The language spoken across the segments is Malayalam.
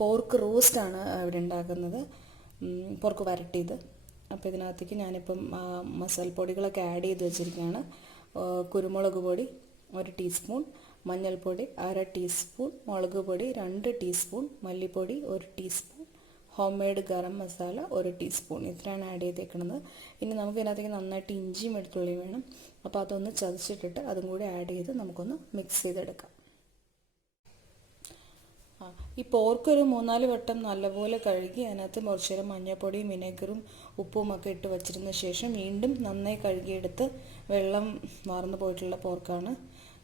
പോർക്ക് റോസ്റ്റാണ് ഇവിടെ ഉണ്ടാക്കുന്നത്, പോർക്ക് വരട്ടിയത്. അപ്പോൾ ഇതിനകത്തേക്ക് ഞാനിപ്പം മസാലപ്പൊടികളൊക്കെ ആഡ് ചെയ്ത് വെച്ചിരിക്കുകയാണ്. കുരുമുളക് പൊടി 1 ടീസ്പൂൺ, മഞ്ഞൾപ്പൊടി 1/2 ടീസ്പൂൺ, മുളക് പൊടി 2 ടീസ്പൂൺ, മല്ലിപ്പൊടി 1 teaspoon, home made garam masala 1 teaspoon. ഇത്രയാണ് ആഡ് ചെയ്തേക്കുന്നത്. ഇനി നമുക്ക് ഇതിനകത്തേക്ക് നന്നായിട്ട് ഇഞ്ചിയും വെളുത്തുള്ളിയും വേണം. അപ്പോൾ അതൊന്ന് ചതച്ചിട്ടിട്ട് അതും കൂടി ആഡ് ചെയ്ത് നമുക്കൊന്ന് മിക്സ് ചെയ്തെടുക്കാം. ഈ പോർക്ക് ഒരു 3-4 വട്ടം നല്ലപോലെ കഴുകി അതിനകത്ത് കുറച്ച് നേരം മഞ്ഞൾപ്പൊടിയും വിനെഗറും ഉപ്പും ഒക്കെ ഇട്ട് വച്ചിരുന്ന ശേഷം വീണ്ടും നന്നായി കഴുകിയെടുത്ത് വെള്ളം വാർന്നു പോയിട്ടുള്ള പോർക്കാണ്.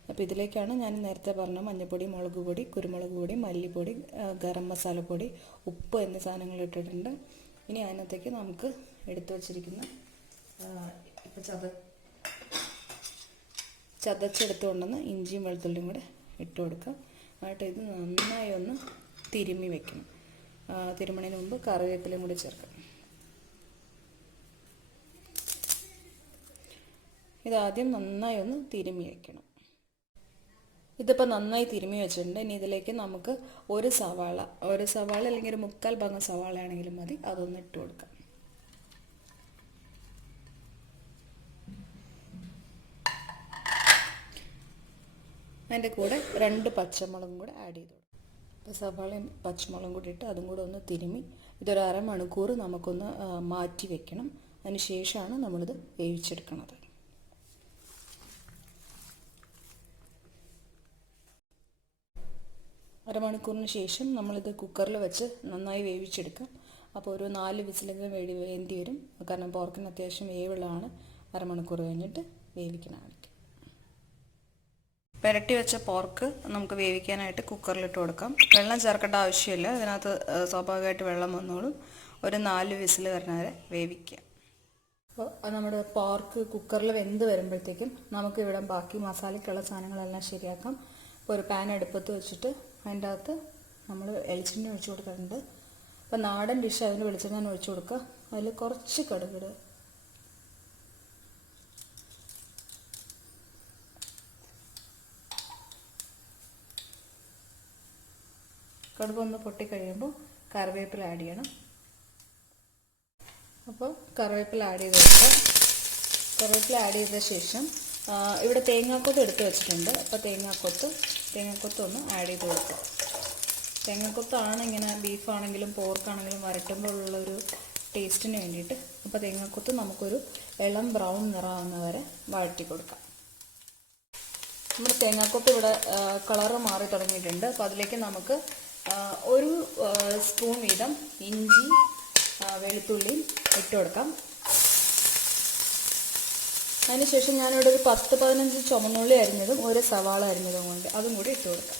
അപ്പോൾ ഇതിലേക്കാണ് ഞാൻ നേരത്തെ പറഞ്ഞ മഞ്ഞൾപ്പൊടി, മുളക് പൊടി, കുരുമുളക് പൊടി, മല്ലിപ്പൊടി, ഗരം മസാലപ്പൊടി, ഉപ്പ് എന്നീ സാധനങ്ങൾ ഇട്ടിട്ടുണ്ട്. ഇനി അതിനകത്തേക്ക് നമുക്ക് എടുത്തു വച്ചിരിക്കുന്ന ഇപ്പോൾ ചതച്ചെടുത്തുകൊണ്ടുവന്ന് ഇഞ്ചിയും വെളുത്തുള്ളിയും കൂടെ ഇട്ട് കൊടുക്കാം. എന്നിട്ട് ഇത് നന്നായി ഒന്ന് തിരുമ്മി വെക്കണം. തിരുമണത്തിന് മുമ്പ് കറിവേപ്പിലയും കൂടി ചേർക്കണം. ഇതാദ്യം നന്നായി ഒന്ന് തിരുമ്മി വെക്കണം. ഇതിപ്പോൾ നന്നായി തിരുമ്മി വെച്ചിട്ടുണ്ട്. ഇനി ഇതിലേക്ക് നമുക്ക് ഒരു സവാള അല്ലെങ്കിൽ ഒരു 1/4 ഭാഗം സവാള ആണെങ്കിലും മതി, അതൊന്ന് ഇട്ട് കൊടുക്കാം. അതിൻ്റെ കൂടെ 2 പച്ചമുളകും കൂടെ ആഡ് ചെയ്ത് കൊടുക്കും. അപ്പോൾ സവാളയും പച്ചമുളകും കൂടി ഇട്ട് അതും കൂടെ ഒന്ന് തിരുമ്മി ഇതൊരു അരമണിക്കൂർ നമുക്കൊന്ന് മാറ്റി വെക്കണം. അതിന് ശേഷമാണ് നമ്മളിത് വേവിച്ചെടുക്കുന്നത്. അരമണിക്കൂറിന് ശേഷം നമ്മളിത് കുക്കറിൽ വെച്ച് നന്നായി വേവിച്ചെടുക്കാം. അപ്പോൾ ഒരു 4 വിസിലെങ്കിലും വേണ്ടി വരും. കാരണം പോർക്കിന് അത്യാവശ്യം വേവുള്ളതാണ്. അരമണിക്കൂർ കഴിഞ്ഞിട്ട് വേവിക്കണമാണ്. പുരട്ടി വെച്ച പോർക്ക് നമുക്ക് വേവിക്കാനായിട്ട് കുക്കറിലിട്ട് കൊടുക്കാം. വെള്ളം ചേർക്കേണ്ട ആവശ്യമില്ല, ഇതിനകത്ത് സ്വാഭാവികമായിട്ട് വെള്ളം വന്നോളും. ഒരു 4 വിസിൽ വരുന്ന വരെ വേവിക്കുക. അപ്പോൾ നമ്മുടെ പോർക്ക് കുക്കറിൽ വെന്ത് വരുമ്പോഴത്തേക്കും നമുക്ക് ഇവിടെ ബാക്കി മസാലയ്ക്കുള്ള സാധനങ്ങളെല്ലാം ശരിയാക്കാം. ഇപ്പോൾ ഒരു പാൻ അടുപ്പത്ത് വെച്ചിട്ട് അതിൻ്റെ അകത്ത് നമ്മൾ വെളിച്ചെണ്ണ ഒഴിച്ചു കൊടുക്കുന്നുണ്ട്. അപ്പോൾ നാടൻ ഡിഷ് അതിന് വെളിച്ചെണ്ണ ഒഴിച്ചു കൊടുക്കുക. അതിൽ കുറച്ച് കടുക്, കടുകൊന്ന് പൊട്ടിക്കഴിയുമ്പോൾ കറിവേപ്പില ആഡ് ചെയ്യണം. അപ്പോൾ കറിവേപ്പില ആഡ് ചെയ്ത് കൊടുക്കുക. കറിവേപ്പില ആഡ് ചെയ്ത ശേഷം ഇവിടെ തേങ്ങാക്കൊത്ത് എടുത്ത് വെച്ചിട്ടുണ്ട്. അപ്പോൾ തേങ്ങാക്കൊത്തൊന്ന് ആഡ് ചെയ്ത് കൊടുക്കുക. തേങ്ങാക്കൊത്താണ് ഇങ്ങനെ ബീഫാണെങ്കിലും പോർക്കാണെങ്കിലും വരട്ടുമ്പോൾ ഉള്ളൊരു ടേസ്റ്റിന് വേണ്ടിയിട്ട്. അപ്പോൾ തേങ്ങാക്കൊത്ത് നമുക്കൊരു ഇളം ബ്രൗൺ നിറമാകുന്ന വരെ വഴറ്റി കൊടുക്കാം. നമ്മുടെ തേങ്ങാക്കൊത്ത് ഇവിടെ കളറ് മാറി തുടങ്ങിയിട്ടുണ്ട്. അപ്പോൾ അതിലേക്ക് നമുക്ക് 1 സ്പൂൺ വീതം ഇഞ്ചി വെളുത്തുള്ളിയും ഇട്ട് കൊടുക്കാം. അതിനുശേഷം ഞാനിവിടെ ഒരു 10-15 ചുമന്നുള്ളി അരിഞ്ഞതും 1 സവാള അരിഞ്ഞതും കൊണ്ട് അതും കൂടി ഇട്ട് കൊടുക്കാം.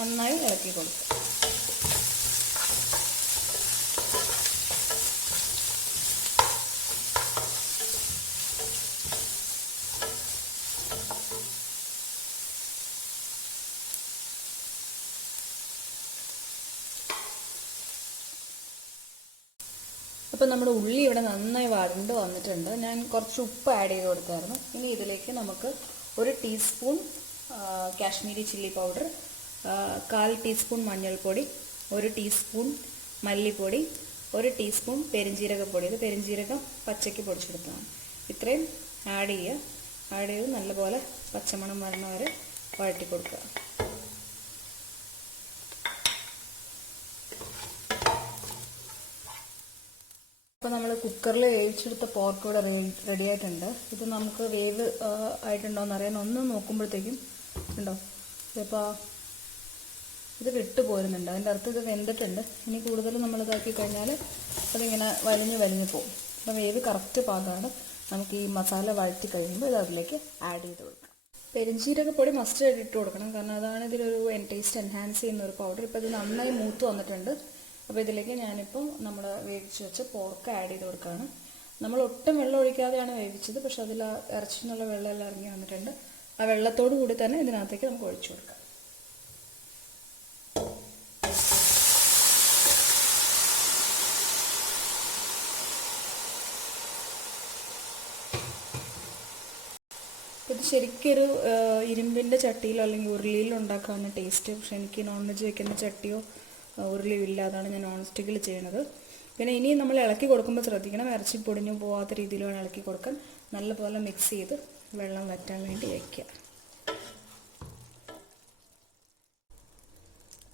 നന്നായി ഇളക്കി കൊടുക്കുക. അപ്പോൾ നമ്മുടെ ഉള്ളി ഇവിടെ നന്നായി വഴണ്ട് വന്നിട്ടുണ്ട്. ഞാൻ കുറച്ച് ഉപ്പ് ആഡ് ചെയ്ത് കൊടുത്തായിരുന്നു. ഇനി ഇതിലേക്ക് നമുക്ക് 1 teaspoon Kashmiri chilli powder, 1/4 teaspoon മഞ്ഞൾപ്പൊടി, 1 ടീസ്പൂൺ മല്ലിപ്പൊടി, 1 ടീസ്പൂൺ പെരുംജീരകപ്പൊടി. ഇത് പെരുംജീരകം പച്ചയ്ക്ക് പൊടിച്ചെടുത്തതാണ്. ഇത്രയും ആഡ് ചെയ്യുക. ആഡ് ചെയ്ത് നല്ലപോലെ പച്ചമണം വരുന്ന വരെ വഴറ്റി കൊടുക്കുക. അപ്പോൾ നമ്മൾ കുക്കറിൽ വേവിച്ചെടുത്ത പോർക്ക് ഇവിടെ റെഡി ആയിട്ടുണ്ട്. ഇത് നമുക്ക് വേവ് ആയിട്ടുണ്ടോയെന്ന് അറിയാൻ ഒന്ന് നോക്കുമ്പോഴത്തേക്കും ഉണ്ടോ, ഇപ്പോൾ ഇത് വിട്ടു പോരുന്നുണ്ട്. അതിൻ്റെ അർത്ഥം ഇത് വെന്തിട്ടുണ്ട്. ഇനി കൂടുതൽ നമ്മളിതാക്കി കഴിഞ്ഞാൽ അതിങ്ങനെ വലിഞ്ഞ് പോകും. അപ്പോൾ വേവ് കറക്റ്റ് പാകമാണ്. നമുക്ക് ഈ മസാല വഴറ്റി കഴിയുമ്പോൾ ഇത് അതിലേക്ക് ആഡ് ചെയ്ത് കൊടുക്കാം. പെരുംജീരകപ്പൊടി മസ്റ്റ് ആയിട്ട് ഇട്ട് കൊടുക്കണം, കാരണം അതാണ് ഇതിലൊരു ടേസ്റ്റ് എൻഹാൻസ് ചെയ്യുന്ന ഒരു പൗഡർ. ഇപ്പോൾ ഇത് നന്നായി മൂത്ത് വന്നിട്ടുണ്ട്. അപ്പോൾ ഇതിലേക്ക് ഞാനിപ്പോൾ നമ്മൾ വേവിച്ച് വെച്ച പോർക്ക് ആഡ് ചെയ്ത് കൊടുക്കുകയാണ്. നമ്മൾ ഒട്ടും വെള്ളം ഒഴിക്കാതെയാണ് വേവിച്ചത്, പക്ഷെ അതിൽ ആ ഇറച്ചിയിൽ നിന്നുള്ള വെള്ളമെല്ലാം ഇറങ്ങി വന്നിട്ടുണ്ട്. ആ വെള്ളത്തോടു കൂടി തന്നെ ഇതിനകത്തേക്ക് നമുക്ക് ഒഴിച്ചു കൊടുക്കാം. ശരിക്കൊരു ഇരുമ്പിൻ്റെ ചട്ടിയിലോ അല്ലെങ്കിൽ ഉരുളിയിലോ ഉണ്ടാക്കാവുന്ന ടേസ്റ്റ്. പക്ഷെ എനിക്ക് നോൺ വെജ് വയ്ക്കുന്ന ചട്ടിയോ ഉരുളിയോ ഇല്ല, അതാണ് ഞാൻ നോൺ സ്റ്റിക്കിൽ ചെയ്യണത്. പിന്നെ ഇനി നമ്മൾ ഇളക്കി കൊടുക്കുമ്പോൾ ശ്രദ്ധിക്കണം, ഇറച്ചി പൊടിഞ്ഞു പോകാത്ത രീതിയിൽ വേണം ഇളക്കി കൊടുക്കാൻ. നല്ലപോലെ മിക്സ് ചെയ്ത് വെള്ളം വറ്റാൻ വേണ്ടി വയ്ക്കുക.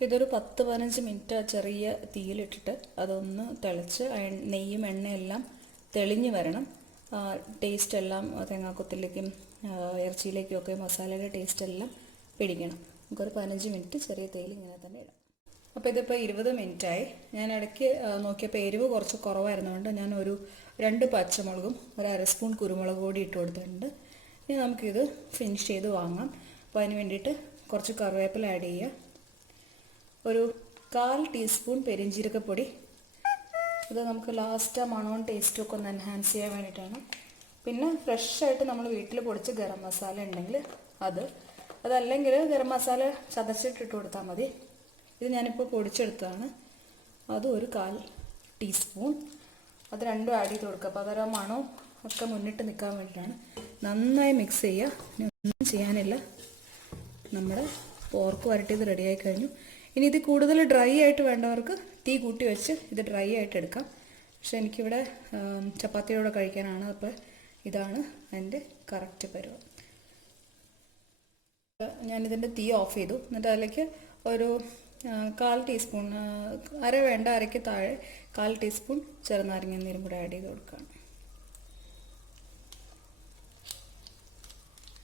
ഇതൊരു 10-15 മിനിറ്റ് ചെറിയ തീയിലിട്ടിട്ട് അതൊന്ന് തിളച്ച് നെയ്യും എണ്ണയെല്ലാം തെളിഞ്ഞ് വരണം. ടേസ്റ്റ് എല്ലാം തേങ്ങാക്കൊത്തിലേക്കും ഇറച്ചിയിലേക്കും ഒക്കെ മസാലയുടെ ടേസ്റ്റ് എല്ലാം പിടിക്കണം. നമുക്കൊരു 15 മിനിറ്റ് ചെറിയ തീയിൽ ഇങ്ങനെ തന്നെ ഇടാം. അപ്പോൾ ഇതിപ്പോൾ 20 മിനിറ്റായി. ഞാൻ ഇടയ്ക്ക് നോക്കിയപ്പോൾ എരിവ് കുറച്ച് കുറവായിരുന്നുകൊണ്ട് ഞാൻ 2 പച്ചമുളകും 1/2 സ്പൂൺ കുരുമുളക് പൊടി ഇട്ട് കൊടുത്തിട്ടുണ്ട്. ഇനി നമുക്കിത് ഫിനിഷ് ചെയ്ത് വാങ്ങാം. അപ്പോൾ അതിന് വേണ്ടിയിട്ട് കുറച്ച് കറിവേപ്പില ആഡ് ചെയ്യുക, ഒരു 1/4 ടീസ്പൂൺ പെരിഞ്ജീരകപ്പൊടി. ഇത് നമുക്ക് ലാസ്റ്റ് മണവും ടേസ്റ്റും ഒക്കെ ഒന്ന് എൻഹാൻസ് ചെയ്യാൻ വേണ്ടിയിട്ടാണ്. പിന്നെ ഫ്രഷായിട്ട് നമ്മൾ വീട്ടിൽ പൊടിച്ച് ഗരം മസാല ഉണ്ടെങ്കിൽ അതല്ലെങ്കിൽ ഗരം മസാല ചതച്ചിട്ടിട്ട് കൊടുത്താൽ മതി. ഇത് ഞാനിപ്പോൾ പൊടിച്ചെടുത്തതാണ്. അതും ഒരു 1/4 ടീസ്പൂൺ. അത് രണ്ടും ആഡ് ചെയ്ത് കൊടുക്കുക. അപ്പോൾ അതൊരു മണവും ഒക്കെ മുന്നിട്ട് നിൽക്കാൻ വേണ്ടിയിട്ടാണ്. നന്നായി മിക്സ് ചെയ്യുക. ഒന്നും ചെയ്യാനില്ല, നമ്മുടെ പോർക്ക് വരട്ടിയത് റെഡിയായി കഴിഞ്ഞു. ഇനി ഇത് കൂടുതൽ ഡ്രൈ ആയിട്ട് വേണ്ടവർക്ക് തീ കൂട്ടി വെച്ച് ഇത് ഡ്രൈ ആയിട്ട് എടുക്കാം. പക്ഷെ എനിക്കിവിടെ ചപ്പാത്തിയോടെ കഴിക്കാനാണ്. അപ്പോൾ ഇതാണ് അതിൻ്റെ കറക്റ്റ് പരുവം. ഞാനിതിൻ്റെ തീ ഓഫ് ചെയ്തു. എന്നിട്ട് അതിലേക്ക് ഒരു 1/4 ടീസ്പൂൺ, അരയ്ക്ക് താഴെ 1/4 ടീസ്പൂൺ ചെറുനാരങ്ങ നീരും കൂടെ ആഡ് ചെയ്ത് കൊടുക്കുകയാണ്.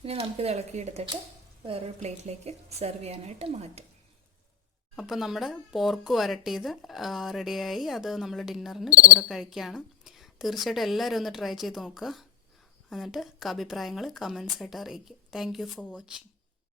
ഇനി നമുക്കിത് ഇളക്കിയെടുത്തിട്ട് വേറൊരു പ്ലേറ്റിലേക്ക് സെർവ് ചെയ്യാനായിട്ട് മാറ്റാം. അപ്പോൾ നമ്മുടെ പോർക്ക് വരട്ടിയത് റെഡിയായി. അത് നമ്മൾ ഡിന്നറിന് കൂടെ കഴിക്കുകയാണ്. തീർച്ചയായിട്ടും എല്ലാവരും ഒന്ന് ട്രൈ ചെയ്ത് നോക്കുക. എന്നിട്ട് അഭിപ്രായങ്ങൾ കമൻസ് ആയിട്ട് അറിയിക്കുക. Thank you for watching.